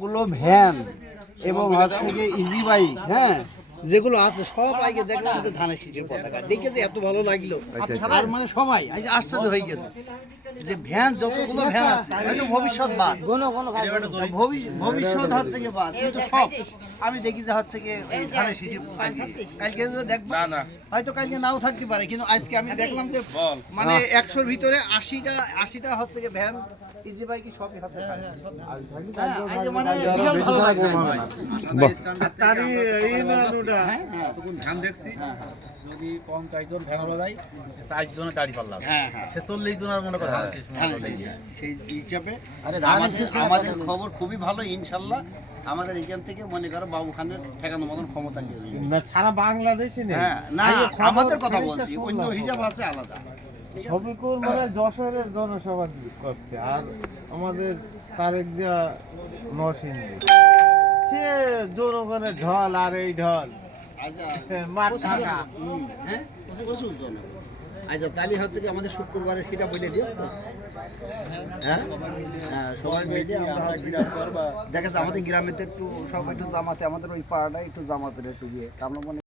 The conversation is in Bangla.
গুলো ভ্যান এবং হচ্ছে গিয়ে ইজি বাইক, হ্যাঁ, যেগুলো আছে সব আগে দেখলাম যে ধানের শীষের পতাকা দেখে যে এত ভালো লাগলো। আর মানে সময় আজ আশ্চর্য হয়ে গেছে যে ভ্যান যতগুলো ভ্যান আছে হয়তো ভবিষ্যৎ বাদ, ভবিষ্যৎ হচ্ছে কি বাদ, কিন্তু সব আমি দেখি যে হচ্ছে কি এই ধানের শীষে কালকে দেখবো হয়তো কালকে নাও থাকতে পারে, কিন্তু আজকে আমি দেখলাম যে মানে 100-র ভিতরে 80টা হচ্ছে কি ভ্যান ইজি বাইক সবই হচ্ছে মানে বিশাল ভালো লাগলো। ধান দেখছি যদি 50 জন ভ্যান হলো যায় 60 জনের দাড়ি পাল্লা 46 জনের মনে কথা সেই হিসাবে আমাদের খবর খুবই ভালো ইনশাল্লাহ। আমাদের এখান থেকে মনে করো বাবু খানের ঠেকানোর মতন ক্ষমতা নেই না, সারা বাংলাদেশে নেই। না আমাদের কথা বলছি, অন্য হিসাব আছে আলাদা। সবিকুর মানে যশোরের জনসভা করছে, আর আমাদের তারেক দিয়া নরসিংদী, সে জনগণের ঢল আর এই ঢল মাঠ থাকা। প্রচুর জনগণ। আচ্ছা তাহলে হচ্ছে কি আমাদের শুক্রবারে সেটা বলে দিস তো, হ্যাঁ সবাই মিলে আমরা দেখা যাচ্ছে আমাদের গ্রামে তো একটু সব একটু জামাতে, আমাদের ওই পাড়াটা একটু জামাতের একটু গিয়ে আমরা মনে